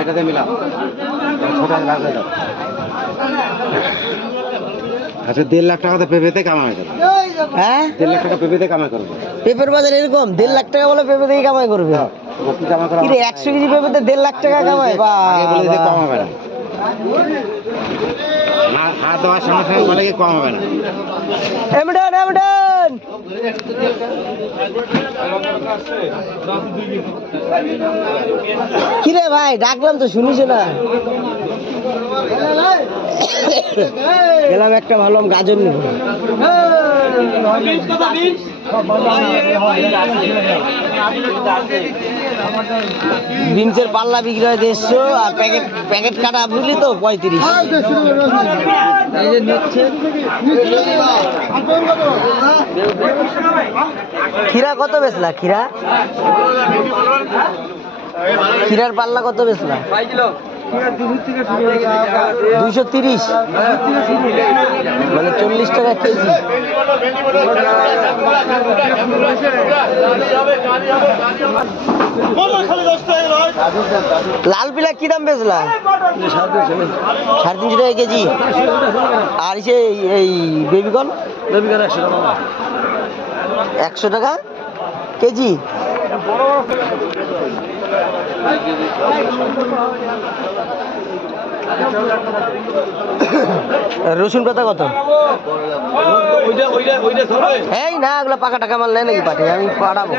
সাইডটাতে মিলাম ছোট লাগবে দাও। আচ্ছা 1.5 লাখ টাকা তো পেঁপেতে কামাই করবে। হ্যাঁ 1.5 লাখ টাকা পেঁপেতে কামাই করবে। পেঁপের বাজার এরকম 1.5 লাখ টাকা বলে পেঁপে দিয়ে কামাই করবে। কি কামাই করা? 100 কেজি পেঁপেতে 1.5 লাখ টাকা কামাই। আগে বলে দিতে কম হবে না। না খাওয়া দাওয়ার সঙ্গে সঙ্গে বলে কি কম হবে না। এমডন এমডন কিরে ভাই ডাকলাম তো শুনিস না। গেলাম একটা ভালো গাজর নেব। বিনসের পাল্লা বিক্রি হয় 150 আর প্যাকেট কাটা বুঝলি তো 35। খিরা কত বেচলা? খিরার পাল্লা কত বেচলা? 230 মানে 40 টাকা কেজি। লাল পিলা কি দাম বেচলা? 350 টাকা কেজি। আর এই বেবিকর্ন 100 টাকা কেজি। রসুন পাতা কত? এই না ওগুলো পাকা টাকা মাল নেয় নাকি পাঠিয়ে আমি পাঠাবো।